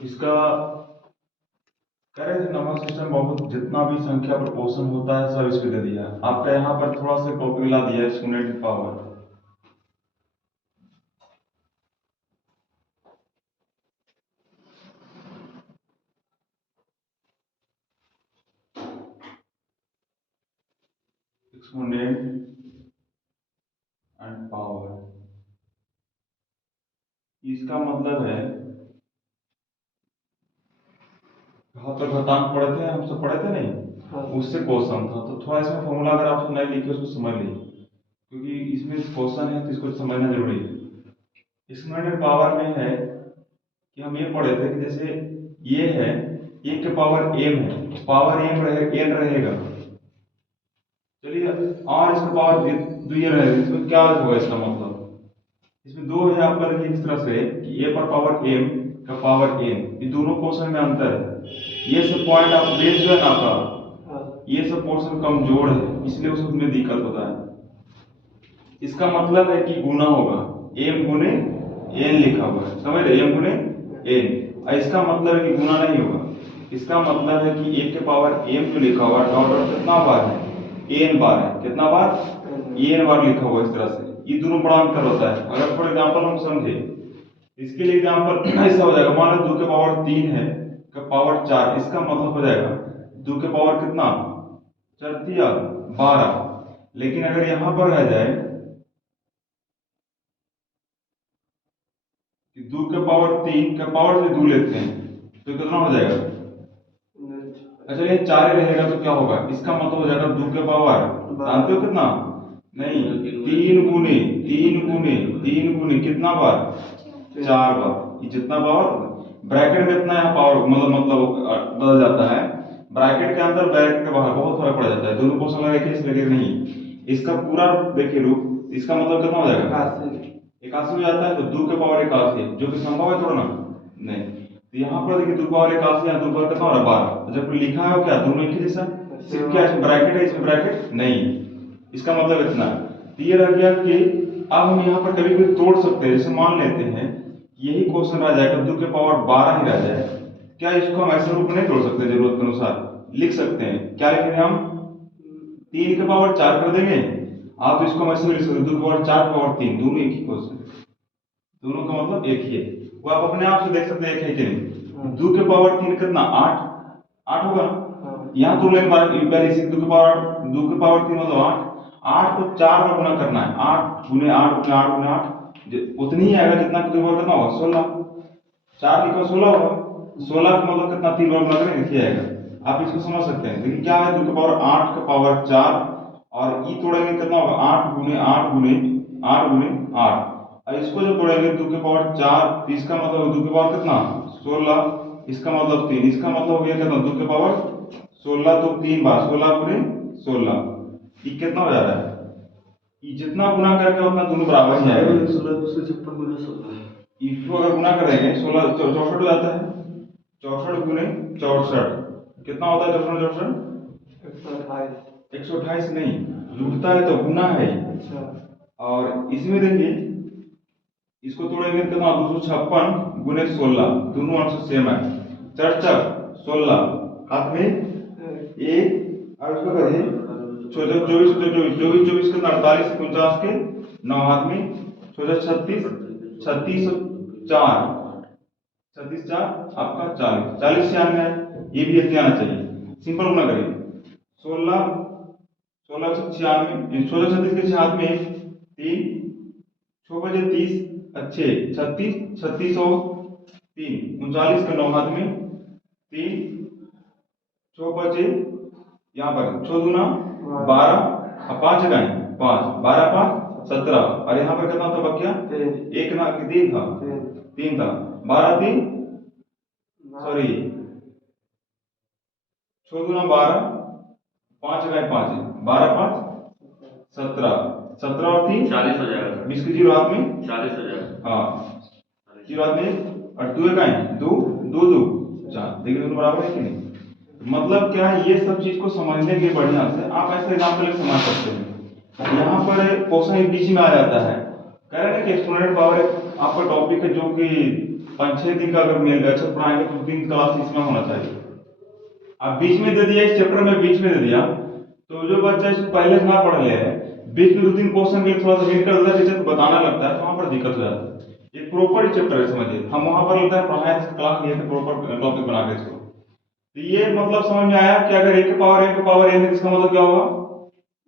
इसका कह रहे थे नंबर सिस्टम बहुत जितना भी संख्या प्रोपोर्शन होता है सब इसको दे दिया। आपका यहाँ पर थोड़ा सा टॉपिक ला दिया है exponent power. Exponent and power इसका मतलब है, कहा तो घातांक पढ़े थे हम सब, पढ़े थे नहीं? हाँ। उससे क्वेश्चन था, तो थोड़ा इसमें फॉर्मूला अगर आप नहीं लिखे उसको समझ लीजिए, क्योंकि इसमें क्वेश्चन है तो इसको समझना जरूरी है। एक्सपोनेंट पावर में है कि हम ये पढ़े थे कि जैसे ये है, एक के पावर m है, पावर m रहे n रहेगा, चलिए, और इसका पावर दो ये रहेगा, इसमें क्या होगा इसका मतलब? इसमें दो है आपका, देखिए इस तरह से कि a पर पावर m का पावर n, ये दोनों पोर्शन में अंतर है। ये सब पॉइंट आप बेस जो है ना आपका, ये सब पोर्शन कमजोर है, इसलिए उसमें दिक्कत होता है। इसका मतलब है कि गुना होगा, m गुने n लिखा हुआ है, समझ रहे, m गुने n। और इसका मतलब है कि गुना नहीं होगा, इसका मतलब है कि 1 के पावर m जो लिखा हुआ डॉट डॉट कितना बार है, n बार है, कितना बार, n बार लिखा हुआ इस तरह से। ये दोनों बड़ा अंतर होता है। अगर फॉर एग्जांपल हम समझे, इसके लिए एग्जांपल ऐसा हो जाएगा, मान लो 2 के पावर 3 है का पावर 4, इसका मतलब हो जाएगा 2 के पावर कितना, 4 या 12। लेकिन अगर यहां पर आ जाए कि 2 के पावर 3 का पावर से 2 लेते हैं तो कितना हो जाएगा? अच्छा, ये 4 रहेगा तो क्या होगा, इसका मतलब हो जाएगा 2 के पावर, जानते हो कितना, नहीं, 3 गुने कितना बार, 4 बार। ये जितना पावर ब्रैकेट में इतना यहाँ पावर मतलब बदल जाता है, ब्रैकेट के अंदर ब्रैकेट के बाहर बहुत फर्क पड़ जाता है। दोनों क्वेश्चन लगे कि इसलिए नहीं, इसका पूरा देखिए रूप, इसका मतलब कितना हो जाएगा, 81 हो जाता है। तो 2 के पावर 81 जो कि संभव है थोड़ा ना, नहीं। तो यहाँ पर देखिए 2 पावर 81 या 2 पावर कितना हो रहा है, 12। जब लिखा है क्या, दोनों एक ही जैसा, सिर्फ क्या इसमें ब्रैकेट है, इसमें ब्रैकेट नहीं है। इसका मतलब इतना। तो ये रह गया कि अब हम यहाँ पर कभी भी तोड़ सकते हैं, जैसे मान लेते हैं यही क्वेश्चन आ जाएगा 2 के पावर 12 ही रह जाए, क्या इसको हम ऐसे रूप में नहीं तोड़ सकते, जरूरत के अनुसार लिख सकते हैं। क्या लिखेंगे हम, 3 के पावर 4 कर देंगे, आप इसको हम ऐसे लिख सकते हैं 2 के पावर 4 पावर 3, दोनों एक ही क्वेश्चन, दोनों का मतलब एक ही है। वो आप अपने आप से देख सकते हैं एक है कि नहीं। 2 के पावर 3 कितना, 8 होगा। यहाँ तो लेकिन पहले इसी 2 के पावर 2 के पावर 3 मतलब 8, 8 को 4 बार गुना करना है, 8 गुने 8 गुने 8 गुने 8 उतनी ही आएगा जितना 2 के पावर कितना होगा, 16। 4 लिखो 16 होगा, 16 का मतलब कितना, 3 बार गुना करेंगे देखिए आएगा। आप इसको समझ सकते हैं। लेकिन क्या है, 2 के पावर 8 का पावर 4 और ई तोड़ेंगे कितना होगा, 8 गुने 8 गुने 8 गुने 8। और इसको जो तोड़ेंगे 2 के पावर 4, इसका मतलब 2 के पावर कितना, 16, इसका मतलब 3, इसका मतलब हो गया कितना, 2 के पावर 16, तो 3 बार 16 गुने 16, ये कितना हो जा रहा है, ये जितना गुना करके उतना दोनों बराबर ही आएगा। 16 गुना 16 इसको अगर गुना कर देंगे 16 64 हो जाता है, 64 गुने 64 कितना होता है, 64 128 नहीं, जुड़ता है तो गुना है। और इसमें देखिए इसको तोड़ेंगे तो कितना, 256 गुने 16, दोनों आंसर सेम है, 4 16 हाथ में एक, और उसको करिए 24 24 24 24 कितना, 48 49 के 9 हाथ में 36 36 4 36 4 आपका 40 40 से आना है, ये भी ऐसे आना चाहिए। सिंपल गुना करिए, 16 16 से 96 16 36 के हाथ में 3 6 बजे 30 अच्छे 36 36 और 3 39 के 9 हाथ में 3 6 बजे यहाँ पर 6 दूना 12 और 5 गए 5 12 5 17 और यहाँ पर कितना था बकिया, एक ना कि 3 था, 3 था, 12 3 सॉरी 6 दूना 12 5 गए 5 12 5 17 17 और 3 40 हो जाएगा, 20 के जीरो हाथ में 40 हो जाएगा। हाँ, जीरो हाथ में और 2 का है 2 2 2 4, देखिए दोनों बराबर है कि नहीं। मतलब क्या है, ये सब चीज को समझने के बढ़िया से आप ऐसे एग्जाम्पल समझ सकते हैं। यहाँ पर क्वेश्चन बीच में आ जाता है, कह रहे हैं कि एक्सपोनेंट पावर आपका टॉपिक है जो कि 5-6 दिन का अगर मेल अच्छा पढ़ाएंगे तो 2-3 क्लास इसमें होना चाहिए। अब बीच में दे दिया, इस चैप्टर में बीच में दे दिया, तो जो बच्चा इसको पहले से ना पढ़ ले है, बीच में 2-3 क्वेश्चन के थोड़ा सा हिंट कर देता है, टीचर को बताना लगता है, तो वहां पर दिक्कत हो जाती है। एक प्रॉपर चैप्टर है, समझिए, हम वहां पर लगता है पढ़ाए क्लास लिए थे प्रॉपर टॉपिक बना के इसको। तो ये मतलब समझ में आया कि अगर a के पावर n है, इसका मतलब क्या होगा,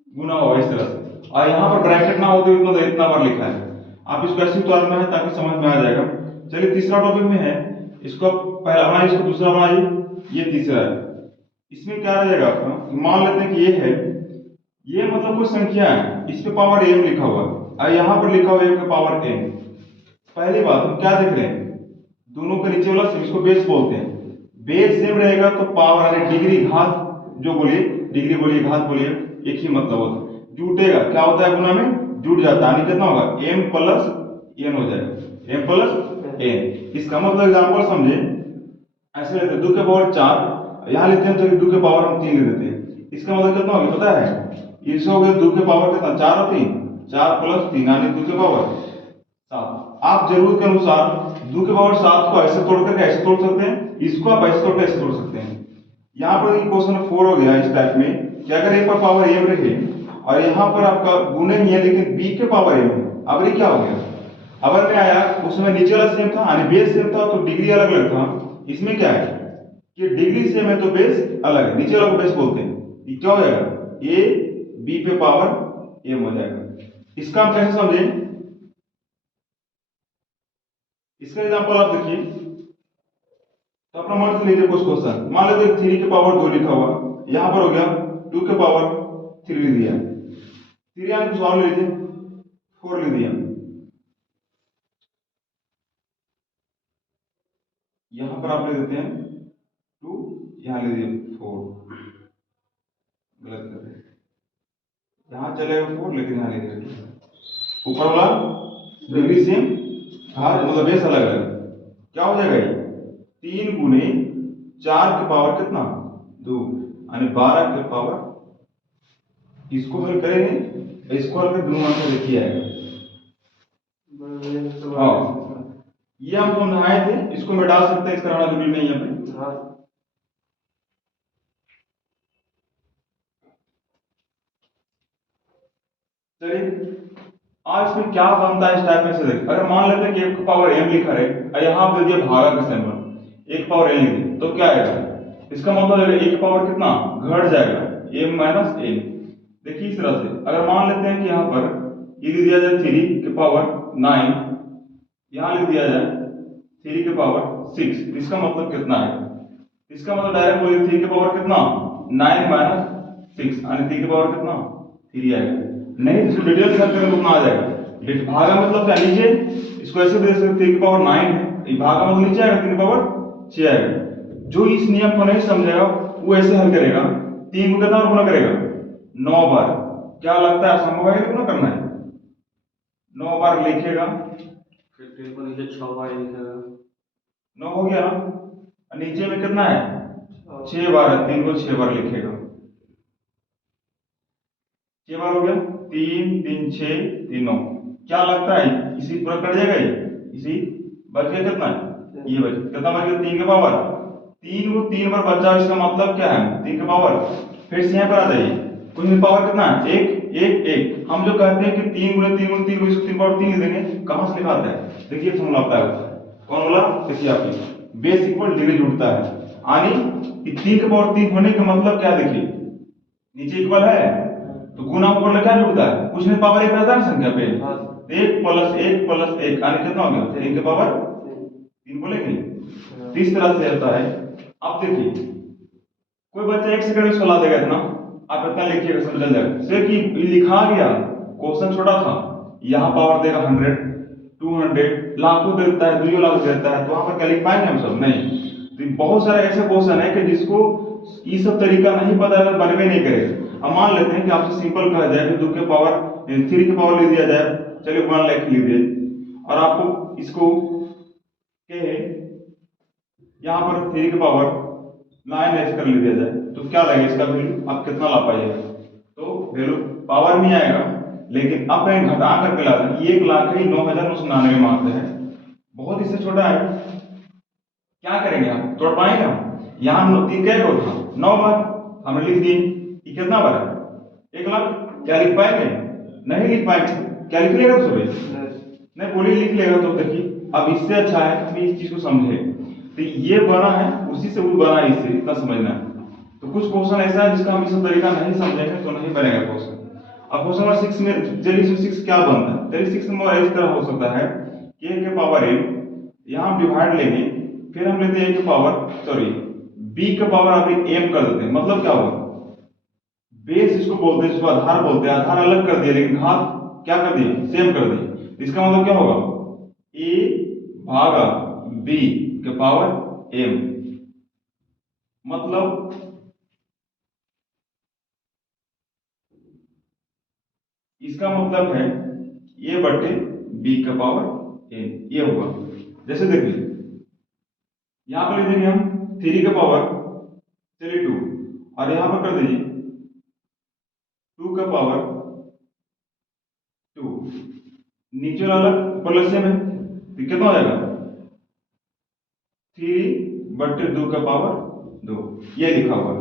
गुना होगा इस तरह से। और यहाँ पर ब्रैकेट ना हो तो मतलब इतना बार लिखा है, आप इसको ऐसे उतारना है ताकि समझ में आ जाएगा। चलिए तीसरा टॉपिक में है, इसको पहला बनाइए, इसको दूसरा बनाइए, ये तीसरा है। इसमें क्या रहेगा आपका, मान लेते हैं कि ये है, ये मतलब कोई संख्या है, इस पे पावर m लिखा हुआ है और यहाँ पर लिखा हुआ है a पावर n। पहली बात हम क्या देख रहे हैं, दोनों के नीचे वाला इसको बेस बोलते हैं, बेस सेम रहेगा तो पावर यानी डिग्री घात, जो बोलिए डिग्री बोलिए घात बोलिए, एक ही मतलब होता है। जुटेगा क्या होता है, गुना में जुट जाता है, यानी कितना होगा, m प्लस n हो जाएगा, m प्लस n। इसका मतलब एग्जांपल समझे, ऐसे लेते हैं 2 के पावर 4, यहाँ लेते हैं तो 2 के पावर हम 3 ले देते हैं, इसका मतलब कितना हो गया पता है, इससे हो गया 2 के पावर कितना, 4 और 3, 4 प्लस 3 यानी 2 के पावर 7। आप जरूरत के अनुसार 2 के पावर 7 को ऐसे तोड़ करके ऐसे तोड़ सकते हैं, इसको आप ऐसे तोड़ के ऐसे तोड़ सकते हैं। यहाँ पर क्वेश्चन 4 हो गया इस टाइप में कि अगर a पर पावर m रहे और यहाँ पर आपका गुणे ही है लेकिन b के पावर m है, अब ये क्या हो गया, अगर में आया उसमें नीचे वाला सेम था यानी बेस सेम था तो डिग्री अलग अलग था। इसमें क्या है कि डिग्री सेम है तो बेस अलग है, नीचे वाला को बेस बोलते हैं, ये क्या हो जाएगा, a b पे पावर m हो जाएगा। इसका हम कैसे समझें, इसका एग्जांपल आप देखिए, तो अपना मन से लीजिए कुछ क्वेश्चन, मान लेते 3 के पावर 2 लिखा हुआ, यहां पर हो गया 2 के पावर 3 लिख दिया, 3 यानी कुछ और ले लीजिए 4 लिख दिया, यहां पर आप ले देते हैं 2, यहां ले दिए 4, गलत कर दिया, यहां चलेगा 4 लेकिन यहां ले दिया, ऊपर वाला डिग्री सेम घात मतलब बेस अलग अलग, क्या हो जाएगा ये 3 गुने 4 के पावर कितना 2 यानी 12 के पावर, इसको हल करेंगे, इसको हल कर दोनों आंसर देखिए आएगा। हाँ ये हम समझाए थे, इसको मिटा सकते हैं, इसका रहना जरूरी नहीं है भाई। चलिए आज इसमें क्या बनता है इस टाइप में से देख, अगर मान लेते हैं कि 1 पावर m लिखा है और यहाँ पे दिया भागा का सिंबल 1 पावर n लिख दिया, तो क्या आएगा, इसका मतलब है 1 पावर कितना घट जाएगा m माइनस n। देखिए इस तरह से अगर मान लेते हैं कि यहाँ पर ये दिया जाए 3 के पावर 9, यहाँ लिख दिया जाए 3 के पावर 6, इसका मतलब कितना है, इसका मतलब डायरेक्ट बोलिए 3 के पावर कितना 9 माइनस 6 यानी 3 के पावर कितना 3 आएगा। नहीं तो डिटेल सर्कल में कितना आ जाएगा, भागा मतलब क्या, नीचे इसको ऐसे दे सकते 3 की पावर 9 है, ये भागा मतलब नीचे आएगा 3 की पावर 6 आएगा। जो इस नियम को नहीं समझेगा वो ऐसे हल करेगा, 3 को कितना गुना करेगा 9 बार, क्या लगता है संभव है गुना करना है, 9 बार लिखेगा, फिर 3 को नीचे 6 बार लिखेगा, 9 हो गया ना, नीचे में कितना है 6 बार है, 3 को 6 बार लिखेगा, 6 बार हो गया, 3 3 6 3 9, क्या लगता है इसी पूरा कट जाएगा, ये इसी बच गया कितना है, ये बच कितना बच गया 3 के पावर 3 को 3 बार बचा, इसका मतलब क्या है 3 के पावर, फिर से यहाँ पर आ जाइए, कुछ पावर कितना है 1 1 1, हम जो कहते हैं कि 3 गुणे 3 गुणे 3 को इसको 3 पावर 3 देंगे, कहां से लिखाते हैं, देखिए फॉर्मूला आता है, कौन वाला, देखिए आप बेस इक्वल डिग्री जुड़ता है, यानी 3 के पावर 3 होने का मतलब क्या, देखिए नीचे इक्वल है तो गुना ऊपर क्या जुड़ता है, कुछ नहीं पावर 1 रहता है संख्या पे, 1 प्लस 1 प्लस 1 यानी कितना हो गया 3 के पावर 3 बोलेंगे, तो इस तरह से होता है। अब देखिए कोई बच्चा 1 सेकंड में सला देगा इतना, आप इतना लिखिएगा समझ जाएगा, से कि लिखा गया क्वेश्चन छोटा था, यहाँ पावर देगा 100 200 लाखों देता है, 2 लाख देता है, तो वहां पर क्या लिख पाएंगे हम सब नहीं। तो बहुत सारे ऐसे क्वेश्चन है कि जिसको ये सब तरीका नहीं पता है बनवे नहीं करेगा। हम मान लेते हैं कि आपसे सिंपल कहा जाए कि 2 के पावर 3 के पावर ले दिया जाए, चलिए 1 लाख लीजिए, और आपको इसको कहे यहाँ पर 3 के पावर 9 ऐसे कर ले दिया जाए, तो क्या लगेगा इसका वैल्यू आप कितना ला पाइएगा, तो वैल्यू पावर में आएगा, लेकिन अब कहीं घटा करके ला दें 1,09,999 मात्र है, बहुत इससे छोटा है, क्या करेंगे हम, तोड़ पाएंगे हम? यहाँ तीन क्या था, 9 बार हमने लिख दिए। ये कितना बार है, 1 लाख। क्या लिख पाएंगे, नहीं लिख पाएंगे। क्या लिख लेगा सुबह, नहीं बोलिए लिख लेगा। तो देखिए अब इससे अच्छा है कि इस चीज को समझे। तो ये बना है उसी से वो बना है, इससे इतना समझना है। तो कुछ क्वेश्चन ऐसा है जिसका हम इस तरीका नहीं समझेंगे तो नहीं बनेगा क्वेश्चन। अब क्वेश्चन नंबर 6 में चलिए 6 क्या बनता है, चलिए 6 नंबर इस तरह हो सकता है k के पावर m, यहाँ हम डिवाइड लेंगे, फिर हम लेते हैं a के पावर सॉरी b के पावर अभी m कर देते हैं। मतलब क्या होगा, बेस इसको बोलते हैं, इसको आधार बोलते हैं। आधार अलग कर दिया लेकिन घात क्या कर दिए, सेम कर दिए। इसका मतलब क्या होगा, a भागा b के पावर m, मतलब इसका मतलब है a बटे b का पावर n, ये होगा। जैसे देखिए यहां पर लिखेंगे हम 3 का पावर चलिए 2, और यहां पर कर दीजिए 2 का पावर 2, नीचे वाला अलग ऊपर वाला सेम है, तो कितना हो जाएगा 3 बटे 2 का पावर 2, ये लिखा हुआ है।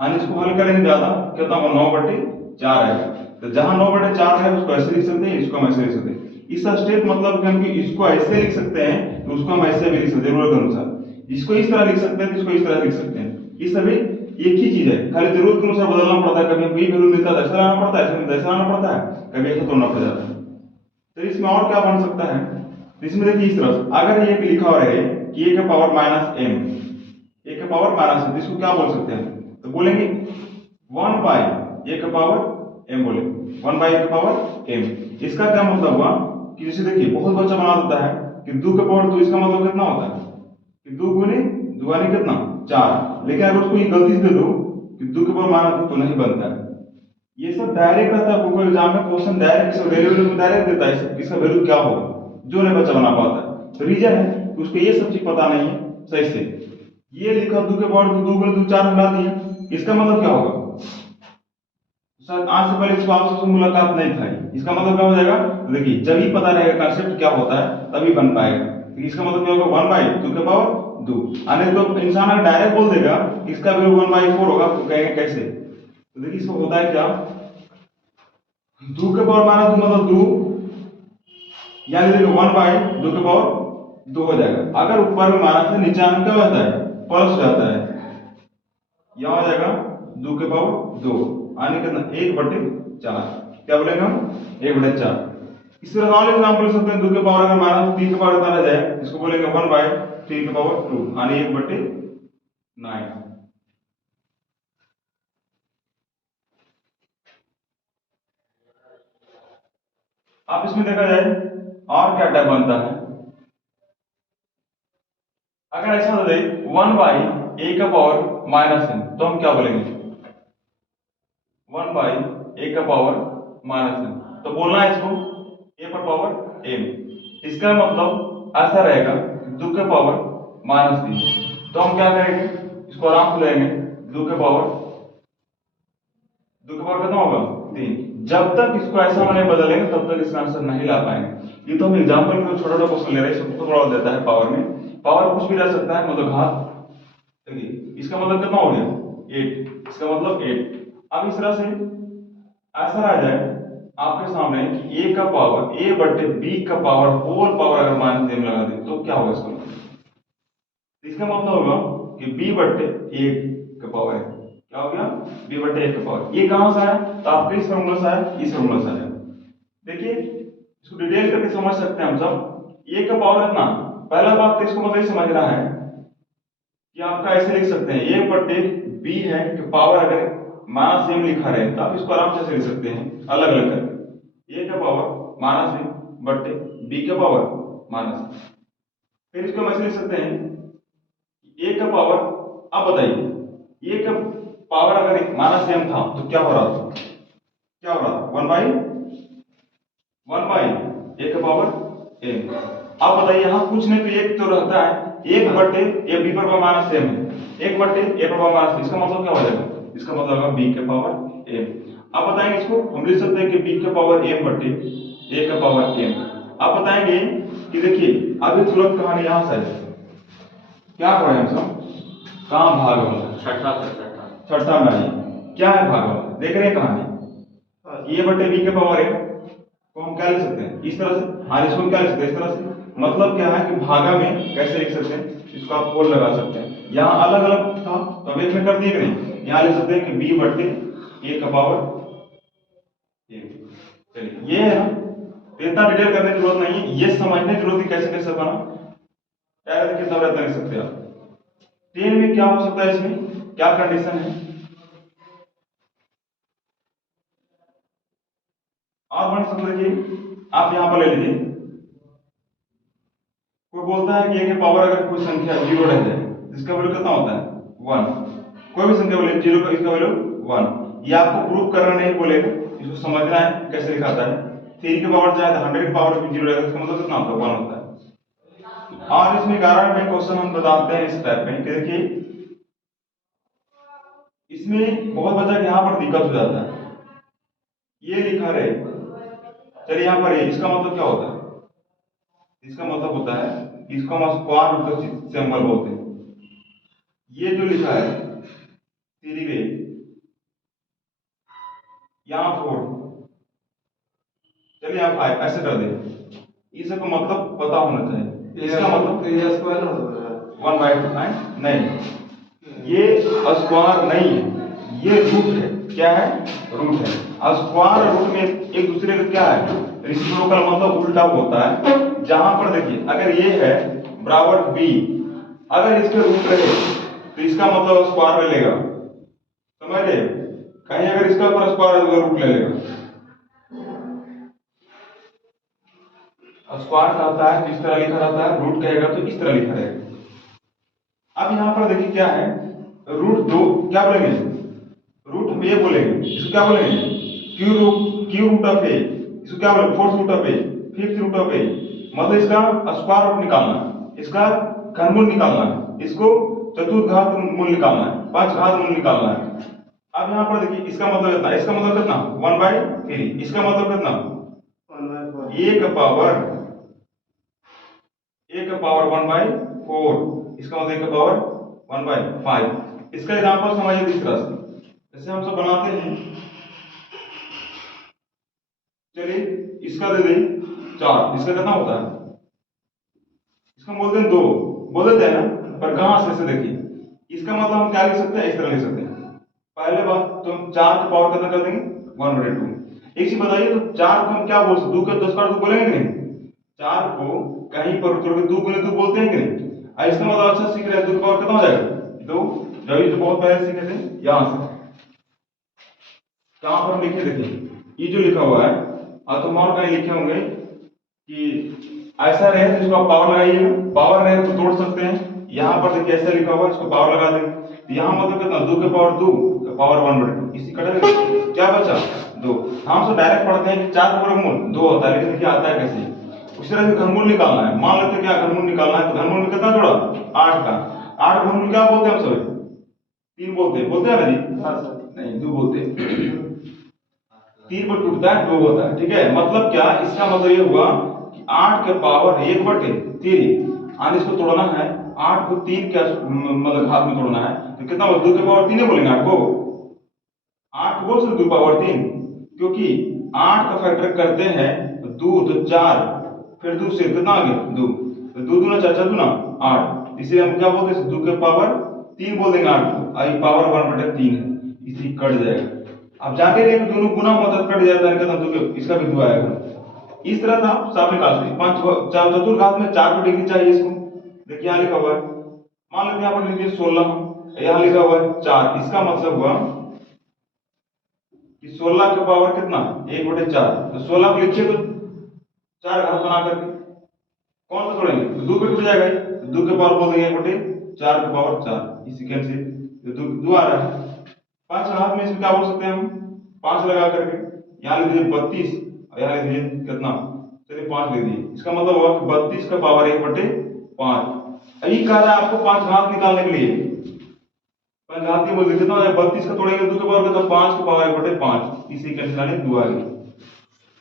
और इसको हल करेंगे ज्यादा, कितना होगा 9 बटे 4 है। तो जहां 9 बटे 4 है उसको ऐसे लिख सकते हैं, इसको हम ऐसे लिख सकते हैं। इस स्टेप मतलब कि हम इसको ऐसे लिख सकते हैं तो उसको हम ऐसे भी लिख सकते हैं जरूरत अनुसार। इसको इस तरह लिख सकते हैं तो इसको इस तरह लिख सकते हैं। ये सभी एक ही चीज है, खाली जरूरत के अनुसार बदलना पड़ता है। कभी हमको ये वैल्यू मिलता है ऐसा लाना पड़ता है, ऐसा मिलता है ऐसा लाना पड़ता है, कभी ऐसा तोड़ना पड़ जाता है। तो इसमें और क्या बन सकता है, इसमें देखिए इस तरह अगर ये लिखा हुआ रहे कि a का पावर माइनस m, a का पावर माइनस m, इसको क्या बोल सकते हैं, तो बोलेंगे 1 बाई a का पावर m, बोले 1 बाई a का पावर m। इसका क्या मतलब हुआ कि जैसे देखिए बहुत बच्चा बना देता है कि 2 का पावर 2, इसका मतलब कितना होता है कि 2 गुने 2 यानी कितना 4। लेकिन अगर उसको ये गलती से दे दो कि 2 के पावर माइनस 2 तो नहीं बनता है। ये सब डायरेक्ट रहता है, कोई एग्जाम में क्वेश्चन डायरेक्ट इसका वैल्यू में डायरेक्ट देता है इसका वैल्यू क्या होगा, जो नहीं बच्चा बना पाता है। तो रीजन है कि उसको ये सब चीज पता नहीं है सही से। ये लिखा 2 के पावर 2 गुने 2 4 मिला दिया, इसका मतलब क्या होगा, सर आज से पहले इसको आपसे मुलाकात नहीं था, इसका मतलब क्या हो जाएगा। तो देखिए जब ही पता रहेगा कॉन्सेप्ट क्या होता है तभी बन पाएगा। तो इसका मतलब क्या होगा 1 बाई 2 के पावर 2। आने तो इंसान अगर डायरेक्ट बोल देगा इसका वैल्यू 1 बाई 4 होगा तो कहेंगे कैसे। तो देखिए इसको होता है क्या, 2 के पावर माइनस 2 मतलब 2, यानी देखो 1 बाई 2 के पावर 2 हो जाएगा। अगर ऊपर में माइनस है नीचे आने क्या हो जाता है प्लस हो जाता है, यहां हो जाएगा 2 के पावर 2 आने कितना 1 बटे 4, क्या बोलेंगे हम 1 बटे 4। इस तरह और एग्जांपल ले सकते हैं, 2 के पावर अगर माइनस 3 के पावर इतना रह जाए इसको बोलेंगे 1 बाई 3 के पावर 2 यानी 1 बटे 9। आप इसमें देखा जाए और क्या टाइप बनता है, अगर ऐसा हो जाए 1 बाई a का पावर माइनस m, तो हम क्या बोलेंगे 1 बाई a का पावर माइनस m, तो बोलना है इसको a पर पावर m। इसका मतलब ऐसा रहेगा 2 के पावर माइनस 3, तो हम क्या करेंगे इसको आराम से लेंगे 2 के पावर कितना होगा 3। जब तक इसको ऐसा नहीं बदलेंगे तब तक इसका आंसर नहीं ला पाएंगे। ये तो हम एग्जांपल में छोटा छोटा क्वेश्चन ले रहे हैं, इसको थोड़ा देता है पावर में, पावर कुछ भी रह सकता है मतलब घात। देखिए इसका मतलब कितना हो गया 8, इसका मतलब 8। अब इस तरह से ऐसा आ जाए आपके सामने कि a का पावर a बटे b का पावर होल पावर अगर माइनस m लगा दे तो क्या होगा इसका मतलब, इसका मतलब होगा कि b बटे a का पावर है, क्या हो गया b बटे a का पावर। ये कहां से आया, तो आपके इस फार्मूला से आया, इस फार्मूला से आया। देखिए इसको डिटेल करके समझ सकते हैं हम सब। a का पावर कितना, पहला बात तो इसको मतलब ये समझना है कि आपका ऐसे लिख सकते हैं a बटे b है कि पावर अगर माइनस m लिखा रहे तो आप इसको आराम से लिख सकते हैं अलग अलग करके, a का पावर माइनस m बटे b का पावर माइनस। फिर इसको हम ऐसे लिख सकते हैं a का पावर, अब बताइए a का पावर अगर माइनस m था तो क्या हो रहा था, क्या हो रहा था 1 बाई a का पावर m। अब बताइए यहाँ कुछ नहीं तो एक तो रहता है 1 बटे a b पर माइनस m है, 1 बटे a पर माइनस, इसका मतलब क्या हो जाएगा, इसका मतलब होगा b के पावर m। अब बताएंगे इसको हम लिख सकते हैं कि b के पावर m बटे a का पावर m। अब बताएंगे कि देखिए अभी तुरंत कहानी यहां से है, क्या पढ़े हम सब? कहाँ भागवत? छठा से छठा। छठा नहीं, क्या है भागवत? देख रहे हैं कहानी, ए बटे बी के पावर ए को हम क्या लिख सकते हैं इस तरह से, और इसको हम क्या लिख सकते हैं इस तरह से। मतलब क्या है कि भागा में कैसे लिख सकते हैं, इसको आप पोल लगा सकते हैं। यहाँ अलग अलग था तो अब एक में कर दिए कि नहीं, यहाँ लिख सकते हैं कि बी बटे ए का पावर ए। चलिए ये है ना, तो इतना डिटेल करने की जरूरत नहीं है, ये समझने की जरूरत है कैसे कैसे बना। डायरेक्ट कितना रहता लिख सकते हैं आप। 10 में क्या हो सकता है, इसमें क्या कंडीशन है, और बन सकता है कि आप यहां पर ले लीजिए, कोई बोलता है कि ए के पावर अगर कोई संख्या 0 रह जाए जिसका वैल्यू कितना होता है 1, कोई भी संख्या बोले 0 का इसका वैल्यू 1, ये आपको प्रूफ करना नहीं बोलेगा, इसको समझना है कैसे लिखाता है। 3 के पावर चाहे 100 के पावर 0 रहेगा, इसका मतलब कितना होता है 1 होता है। और इसमें 11 में क्वेश्चन हम बताते हैं इस टाइप में कि देखिए इसमें बहुत बच्चा यहाँ पर दिक्कत हो जाता है, ये लिखा रहे, चलिए यहाँ पर इसका मतलब क्या होता है, इसका मतलब होता है इसको हम स्क्वायर रूट का सिंबल बोलते हैं। ये जो लिखा है 3 यहाँ 4, चलिए यहाँ 5 ऐसे कर दें, इसका मतलब पता होना चाहिए। इसका मतलब ये स्क्वायर होता है 1/2 नहीं, ये स्क्वायर नहीं है, ये रूट है। क्या है? रूट है। स्क्वायर रूट में एक दूसरे का क्या है, रेसिप्रोकल मतलब उल्टा होता है। जहां पर देखिए अगर ये है बराबर b, अगर इसके रूट रहे तो इसका मतलब स्क्वायर ले लेगा, समझ रहे? कहीं अगर इसका ऊपर स्क्वायर है तो रूट ले लेगा। स्क्वायर कहता है तो इस तरह लिखा रहता है, रूट कहेगा तो इस तरह लिखा रहेगा। अब यहाँ पर देखिए क्या है, रूट 2 क्या बोलेंगे, रूट हम ए बोलेंगे, इसको क्या बोलेंगे क्यू रूट ऑफ ए, इसको क्या बोलेंगे fourth root of A, fifth root of A, मतलब इसका स्क्वायर रूट निकालना है, इसका घनमूल निकालना है, इसको चतुर्घात मूल निकालना है, पंचघात मूल निकालना है। अब यहाँ पर देखिए इसका मतलब कितना, इसका मतलब कितना 1/3, इसका मतलब कितना 1/4, ए का पावर 1/4, इसका मतलब 1/5। इसका एग्जांपल समझिए इस तरह से, जैसे हम सब बनाते हैं, चलिए इसका दे दें 4, इसका कितना होता है, इसका बोलते हैं 2, बोल देते हैं ना, पर कहां से देखिए, इसका मतलब हम क्या लिख सकते हैं, इस तरह लिख सकते हैं। पहले बात तो हम 4 का पावर कितना कर देंगे 1/2। एक चीज बताइए, तो 4 को हम क्या बोल सकते, 2 का 10 बार 2 बोलेंगे कि नहीं, 4 को कहीं पर छोड़ के 2 गुने 2 बोलते हैं कि नहीं। इसका मतलब अच्छा सीख रहे हैं, 2 का पावर कितना हो जाएगा 2, जो बहुत पहले सीखे थे यहां से, कहां पर हम लिखे देखिए ये जो लिखा हुआ है, और तुम और कहीं लिखे होंगे कि ऐसा रहे तो इसको आप पावर लगाइएगा, पावर रहे तो तोड़ सकते हैं। यहाँ पर देखिए ऐसा लिखा हुआ है, इसको पावर लगा देंगे, तो यहाँ मतलब कितना 2 के पावर 2 का पावर 1/2, इसी कटेगा क्या बचा 2। हम सब डायरेक्ट पढ़ते हैं कि 4 का वर्गमूल 2 होता है, लेकिन देखिए आता है कैसे, उसी तरह से घनमूल निकालना है। मान लेते हैं क्या घनमूल निकालना है, तो घनमूल में कितना जोड़ा 8 का, 8 घनमूल क्या बोलते हैं हम सब 3 बोलते हैं ना जी, नहीं 2 बोलते हैं, 3 पर टूटता है 2 होता है, ठीक है। मतलब क्या, इसका मतलब ये हुआ कि 8 के पावर 1/3, और इसको तोड़ना है 8 को 3 के मतलब घात में तोड़ना है, तो कितना होगा 2 के पावर 3 बोलेंगे 8 को, 8 को बोल सकते 2 पावर 3, क्योंकि 8 का फैक्टर करते हैं तो 2 तो 4, फिर 2 से कितना आ गया 2, तो 2 दूना 4 4 दूना 8, इसलिए हम क्या बोलते हैं 2 के पावर 3 बोल देंगे 8 को, आई पावर 1/3 है, इसी कट जाएगा। अब जाते रहे कि दोनों गुना मतलब कट जाता है, कितना 2 के इसका भी 2 आएगा। इस तरह से आप साफ निकाल सकते हैं। 5 चतुर्घात में 4 को डिग्री चाहिए इसको, देखिए यहाँ लिखा हुआ है, मान लेते हैं यहाँ पर लिखिए 16, यहाँ लिखा हुआ है 4, इसका मतलब हुआ कि 16 का पावर कितना 1/4, तो 16 को लिखिए तो 4 घात बना करके कौन सा तोड़ेंगे, तो 2 पे टूट जाएगा, तो 2 के पावर बोल देंगे 1/4 के पावर 4, इसी कैसे तो 2 आ रहा है। 5 घात में इसमें क्या बोल सकते हैं हम 5 लगा करके, यहाँ लिख दीजिए 32 और यहाँ लिख दीजिए कितना, चलिए 5 लिख दीजिए, इसका मतलब हुआ कि 32 का पावर 1/5। अभी कह रहा है आपको 5 घात निकालने के लिए, 5 घात की बोल कितना हो जाएगा, 32 का तोड़ेंगे 2 के पावर तो 5 का पावर 1/5, इसी कैसे 2 आ गई।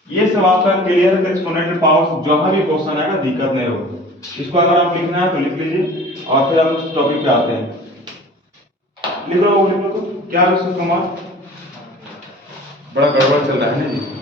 ये सब आपका क्लियर है, एक्सपोनेंशियल पावर जहां भी क्वेश्चन आएगा दिक्कत नहीं होगी। इसको अगर आप लिखना है तो लिख लीजिए और फिर हम उस टॉपिक पे आते हैं। लिख लो तो क्या विशेष कुमार, बड़ा गड़बड़ चल रहा है ना जी।